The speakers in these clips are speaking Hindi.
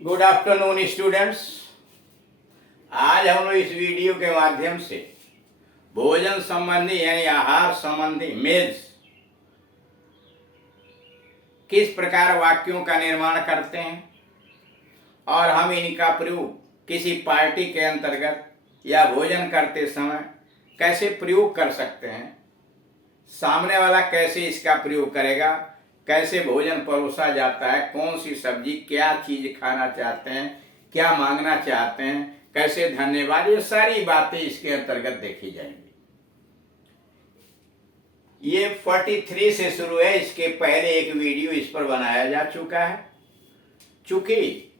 Good afternoon students. आज हम लोग इस वीडियो के माध्यम से भोजन संबंधी यानी आहार संबंधी मेल्स किस प्रकार वाक्यों का निर्माण करते हैं और हम इनका प्रयोग किसी पार्टी के अंतर्गत या भोजन करते समय कैसे प्रयोग कर सकते हैं, सामने वाला कैसे इसका प्रयोग करेगा, कैसे भोजन परोसा जाता है, कौन सी सब्जी, क्या चीज खाना चाहते हैं, क्या मांगना चाहते हैं, कैसे धन्यवाद, ये सारी बातें इसके अंतर्गत देखी जाएंगी। ये 43 से शुरू है। इसके पहले एक वीडियो इस पर बनाया जा चुका है। चूंकि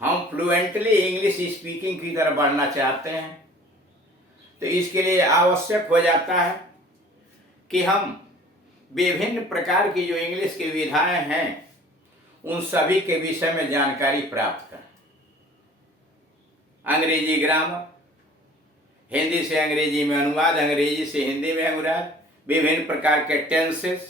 हम फ्लुएंटली इंग्लिश स्पीकिंग की तरफ बढ़ना चाहते हैं तो इसके लिए आवश्यक हो जाता है कि हम विभिन्न प्रकार की जो इंग्लिश की विधाएं हैं उन सभी के विषय में जानकारी प्राप्त करें। अंग्रेजी ग्रामर, हिंदी से अंग्रेजी में अनुवाद, अंग्रेजी से हिंदी में अनुवाद, विभिन्न प्रकार के टेंसेस,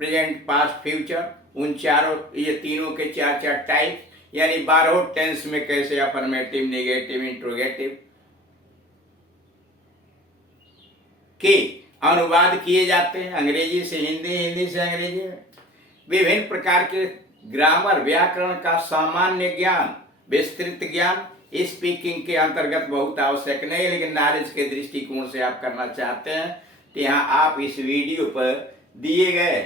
प्रेजेंट, पास्ट, फ्यूचर, उन चारों, ये तीनों के चार चार टाइप, यानी 12 टेंस में कैसे अफर्मेटिव, नेगेटिव, इंट्रोगेटिव के अनुवाद किए जाते हैं। अंग्रेजी से हिंदी, हिंदी से अंग्रेजी में विभिन्न प्रकार के ग्रामर, व्याकरण का सामान्य ज्ञान, विस्तृत ज्ञान स्पीकिंग के अंतर्गत बहुत आवश्यक नहीं, लेकिन नॉलेज के दृष्टिकोण से आप करना चाहते हैं तो यहाँ आप इस वीडियो पर दिए गए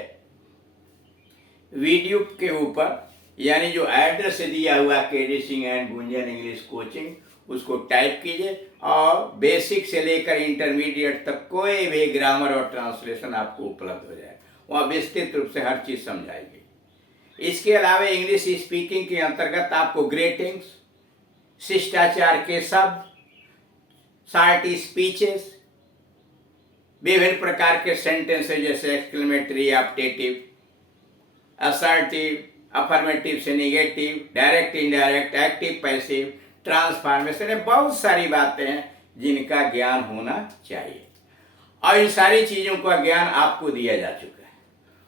वीडियो के ऊपर यानी जो एड्रेस दिया हुआ KD Singh and Gunjan English coaching, उसको टाइप कीजिए और बेसिक से लेकर इंटरमीडिएट तक कोई भी ग्रामर और ट्रांसलेशन आपको उपलब्ध हो जाए। वहाँ विस्तृत रूप से हर चीज समझाएगी। इसके अलावा इंग्लिश स्पीकिंग के अंतर्गत आपको ग्रीटिंग्स, शिष्टाचार के शब्द, शॉर्ट स्पीचेस, विभिन्न प्रकार के सेंटेंसेस जैसे एक्सक्लेमेटरी, ऑप्टेटिव, असर्टिव, अफर्मेटिव से negative, direct, indirect, active, passive, transformation, बहुत सारी बातें हैं जिनका ज्ञान होना चाहिए और इन सारी चीजों का ज्ञान आपको दिया जा चुका है।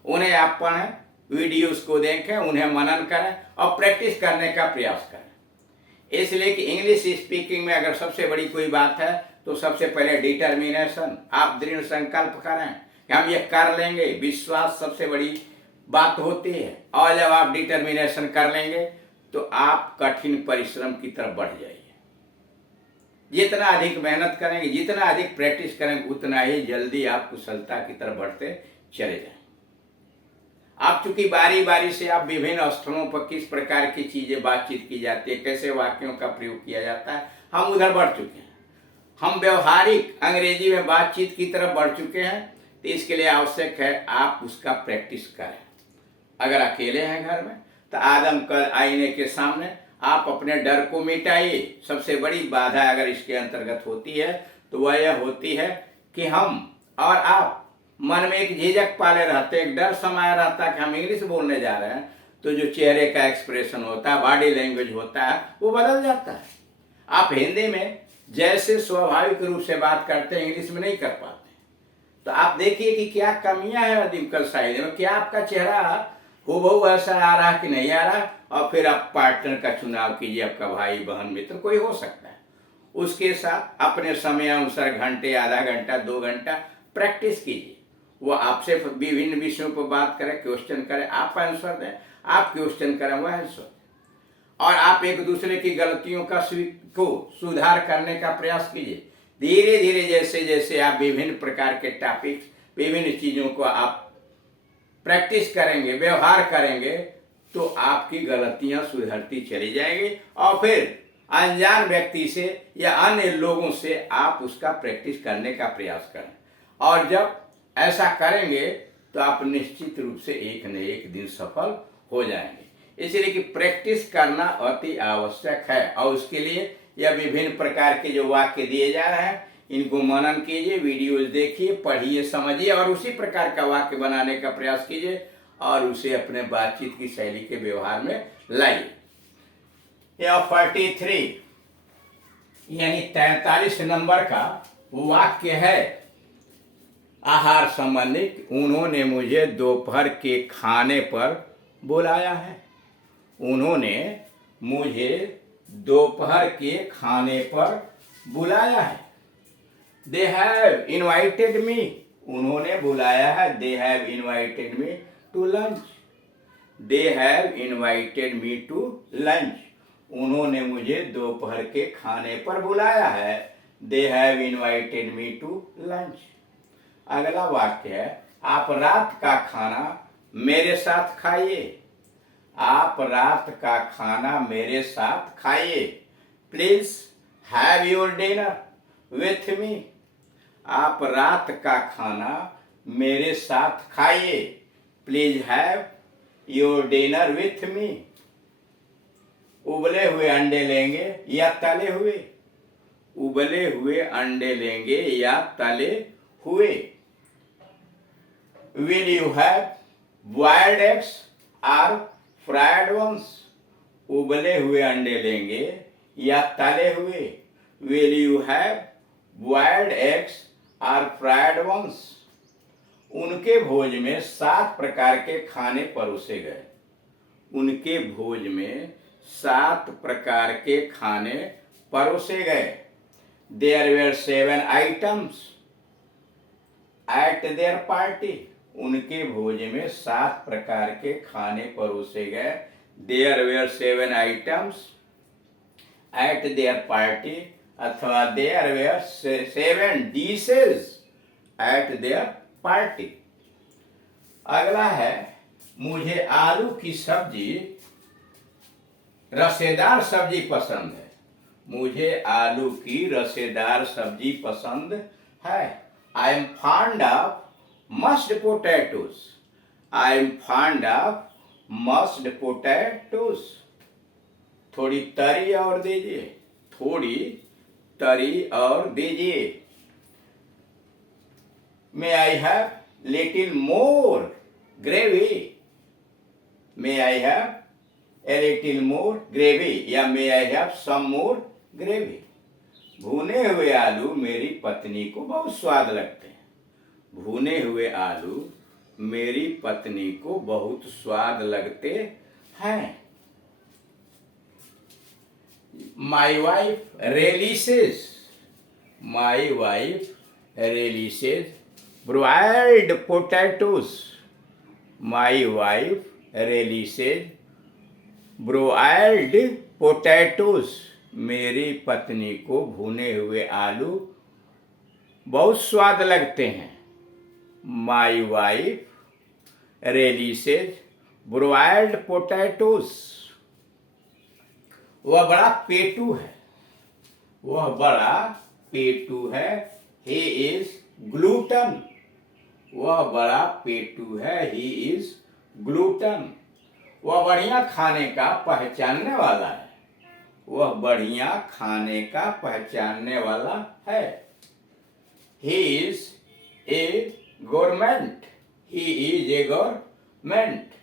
उन्हें आप पढ़ें, वीडियोस को देखें, उन्हें मनन करें और प्रैक्टिस करने का प्रयास करें। इसलिए कि इंग्लिश स्पीकिंग में अगर सबसे बड़ी कोई बात है तो सबसे पहले डिटर्मिनेशन, आप दृढ़ संकल्प करें कि हम ये कर लेंगे। विश्वास सबसे बड़ी बात होती है और जब आप डिटर्मिनेशन कर लेंगे तो आप कठिन परिश्रम की तरफ बढ़ जाइए। जितना अधिक मेहनत करेंगे, जितना अधिक प्रैक्टिस करेंगे, उतना ही जल्दी आप कुशलता की तरफ बढ़ते चले जाएंगे। आप चूंकि बारी बारी से आप विभिन्न स्थलों पर किस प्रकार की चीजें बातचीत की जाती है, कैसे वाक्यों का प्रयोग किया जाता है, हम उधर बढ़ चुके हैं। हम व्यवहारिक अंग्रेजी में बातचीत की तरफ बढ़ चुके हैं तो इसके लिए आवश्यक है आप उसका प्रैक्टिस करें। अगर अकेले हैं घर में तो आदम कल आईने के सामने आप अपने डर को मिटाइए। सबसे बड़ी बाधा अगर इसके अंतर्गत होती है तो वह यह होती है कि हम और आप मन में एक झिझक पाले रहते हैं, एक डर समाया रहता है कि हम इंग्लिश बोलने जा रहे हैं तो जो चेहरे का एक्सप्रेशन होता है, बॉडी लैंग्वेज होता है, वो बदल जाता है। आप हिंदी में जैसे स्वाभाविक रूप से बात करते हैं इंग्लिश में नहीं कर पाते। तो आप देखिए कि क्या कमियां हैं आदिमकल साहित्य में, क्या आपका चेहरा हूबहू ऐसा आ रहा कि नहीं आ रहा, और फिर आप पार्टनर का चुनाव कीजिए। आपका भाई, बहन, मित्र कोई हो सकता है, उसके साथ अपने समय अनुसार घंटे, आधा घंटा, 2 घंटा प्रैक्टिस कीजिए। वो आपसे विभिन्न विषयों पर बात करें, क्वेश्चन करें, आप आंसर दें, आप क्वेश्चन करें, वह आंसर, और आप एक दूसरे की गलतियों को सुधार करने का प्रयास कीजिए। धीरे धीरे जैसे जैसे आप विभिन्न प्रकार के टॉपिक्स, विभिन्न चीजों को आप प्रैक्टिस करेंगे, व्यवहार करेंगे तो आपकी गलतियां सुधरती चली जाएंगी और फिर अनजान व्यक्ति से या अन्य लोगों से आप उसका प्रैक्टिस करने का प्रयास करें। और जब ऐसा करेंगे तो आप निश्चित रूप से एक न एक दिन सफल हो जाएंगे। इसलिए कि प्रैक्टिस करना अति आवश्यक है और उसके लिए यह विभिन्न प्रकार के जो वाक्य दिए जा रहे हैं इनको मनन कीजिए, वीडियोज देखिए, पढ़िए, समझिए और उसी प्रकार का वाक्य बनाने का प्रयास कीजिए और उसे अपने बातचीत की शैली के व्यवहार में लाइए। यह 43 यानी 43 नंबर का वाक्य है आहार संबंधित। उन्होंने मुझे दोपहर के खाने पर बुलाया है। उन्होंने मुझे दोपहर के खाने पर बुलाया है। दे हैव इनवाइटेड मी, उन्होंने बुलाया है। They have invited me to lunch. They have invited me to lunch, उन्होंने मुझे दोपहर के खाने पर बुलाया है। They have invited me to lunch. अगला वाक्य है, आप रात का खाना मेरे साथ खाइए। आप रात का खाना मेरे साथ खाइए। Please have your dinner with me. आप रात का खाना मेरे साथ खाइए। Please have your dinner with me. उबले हुए अंडे लेंगे या तले हुए? उबले हुए अंडे लेंगे या तले हुए? Will you have boiled eggs और फ्राइड वंस? उबले हुए अंडे लेंगे या तले हुए? Will you have boiled eggs और फ्राइड वंस? उनके भोज में 7 प्रकार के खाने परोसे गए। उनके भोज में 7 प्रकार के खाने परोसे गए। There were 7 items at their party. उनके भोज में 7 प्रकार के खाने परोसे गए। There were 7 items at their party, अथवा there were 7 dishes at their party। अगला है, मुझे आलू की सब्जी, रसेदार सब्जी पसंद है। मुझे आलू की रसेदार सब्जी पसंद है। I am fond of mashed potatoes. I am fond of mashed potatoes. थोड़ी तरी और दीजिए। थोड़ी तरी और दीजिए। May I have little more gravy. May I have a little more gravy या may I have some more gravy। भुने हुए आलू मेरी पत्नी को बहुत स्वाद लगते हैं। भुने हुए आलू मेरी पत्नी को बहुत स्वाद लगते हैं। My wife relishes। My wife relishes broiled potatoes। My wife relishes broiled potatoes. मेरी पत्नी को भुने हुए आलू बहुत स्वाद लगते हैं। My wife relishes broiled potatoes. वह बड़ा पेटू है। वह बड़ा पेटू है। He is glutton. वह बड़ा पेटू है। He is glutton. वह बढ़िया खाने का पहचानने वाला है। वह बढ़िया खाने का पहचानने वाला है। He is a government. He is a government.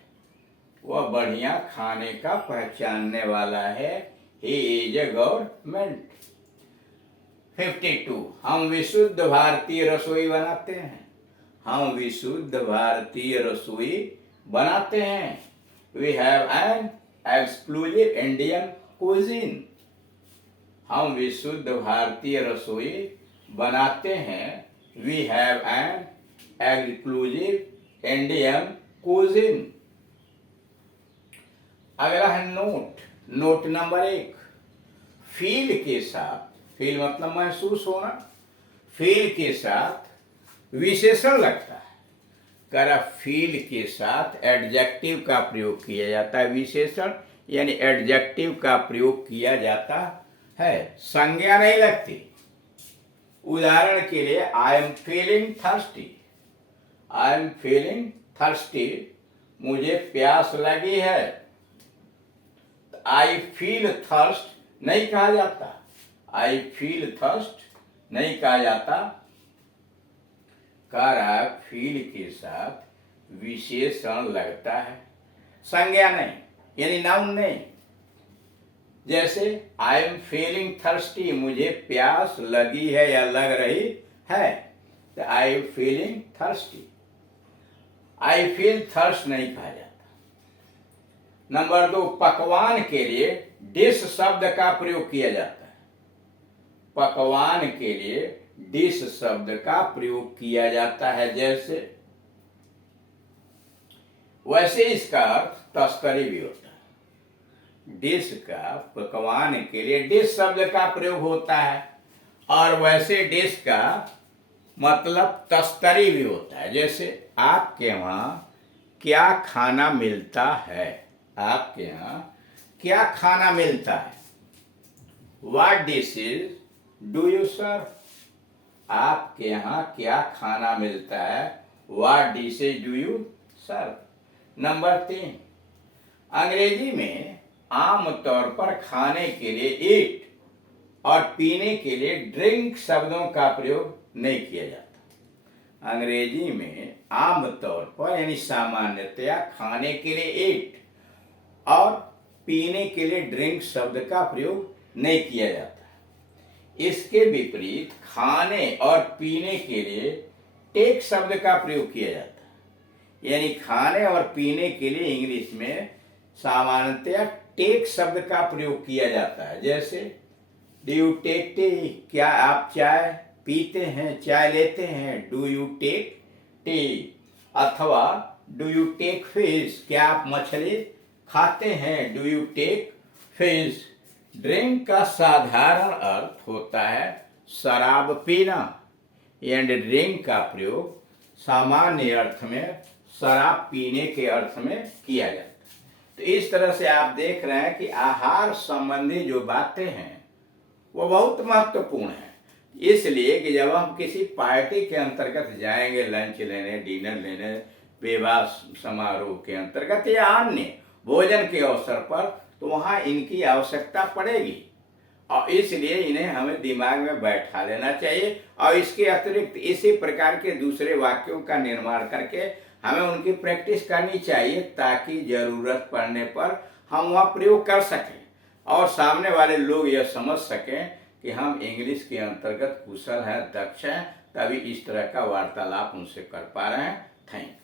वह बढ़िया खाने का पहचानने वाला है। He is a government. 52, हम विशुद्ध भारतीय रसोई बनाते हैं। हम विशुद्ध भारतीय रसोई बनाते हैं। We have an exclusive Indian cuisine। हम विशुद्ध भारतीय रसोई बनाते हैं। We have an exclusive Indian cuisine। अगला है नोट। नोट नंबर 1, फील के साथ, फील मतलब महसूस होना, फील के साथ विशेषण लगता है। करा फील के साथ एडजेक्टिव का प्रयोग किया जाता है। विशेषण यानी एडजेक्टिव का प्रयोग किया जाता है, संज्ञा नहीं लगती। उदाहरण के लिए, आई am feeling thirsty. I am feeling thirsty, मुझे प्यास लगी है। आई फील थर्स्ट नहीं कहा जाता। आई फील थर्स्ट नहीं कहा जाता। कारा फील के साथ विशेषण लगता है, संज्ञा नहीं, यानी नाउन नहीं। जैसे आई एम फीलिंग थर्स्टी, मुझे प्यास लगी है या लग रही है। तो I am feeling thirsty. I feel thirst नहीं कहा जाता। नंबर 2, पकवान के लिए डिश शब्द का प्रयोग किया जाता है। पकवान के लिए डिश शब्द का प्रयोग किया जाता है जैसे, वैसे इसका अर्थ तस्करी भी होता है। डिश का, पकवान के लिए डिश शब्द का प्रयोग होता है और वैसे डिश का मतलब तस्करी भी होता है। जैसे आपके वहाँ क्या खाना मिलता है, आपके यहाँ क्या खाना मिलता है। What dishes do you serve? आपके यहाँ क्या खाना मिलता है। What dishes do you serve? Number 3, अंग्रेजी में आमतौर पर खाने के लिए eat और पीने के लिए ड्रिंक शब्दों का प्रयोग नहीं किया जाता। अंग्रेजी में आमतौर पर यानी सामान्यतया खाने के लिए ईट और पीने के लिए ड्रिंक शब्द का प्रयोग नहीं किया जाता। इसके विपरीत खाने और पीने के लिए टेक शब्द का प्रयोग किया जाता है। यानी खाने और पीने के लिए इंग्लिश में सामान्यतया टेक शब्द का प्रयोग किया जाता है। जैसे डू यू टेक टी, क्या आप चाय पीते हैं, चाय लेते हैं। Do you take tea. अथवा डू यू टेक फिश, क्या आप मछली खाते हैं। Do you take fish. Drink का साधारण अर्थ होता है शराब पीना, एंड ड्रिंक का प्रयोग सामान्य अर्थ में शराब पीने के अर्थ में किया जाता है। तो इस तरह से आप देख रहे हैं कि आहार संबंधी जो बातें हैं वो बहुत महत्वपूर्ण है। इसलिए कि जब हम किसी पार्टी के अंतर्गत जाएंगे, लंच लेने, डिनर लेने, विवाह समारोह के अंतर्गत या अन्य भोजन के अवसर पर, तो वहाँ इनकी आवश्यकता पड़ेगी और इसलिए इन्हें हमें दिमाग में बैठा लेना चाहिए। और इसके अतिरिक्त इसी प्रकार के दूसरे वाक्यों का निर्माण करके हमें उनकी प्रैक्टिस करनी चाहिए ताकि जरूरत पड़ने पर हम वहाँ प्रयोग कर सकें और सामने वाले लोग यह समझ सकें कि हम इंग्लिश के अंतर्गत कुशल हैं, दक्ष हैं, तभी इस तरह का वार्तालाप उनसे कर पा रहे हैं। Thank you.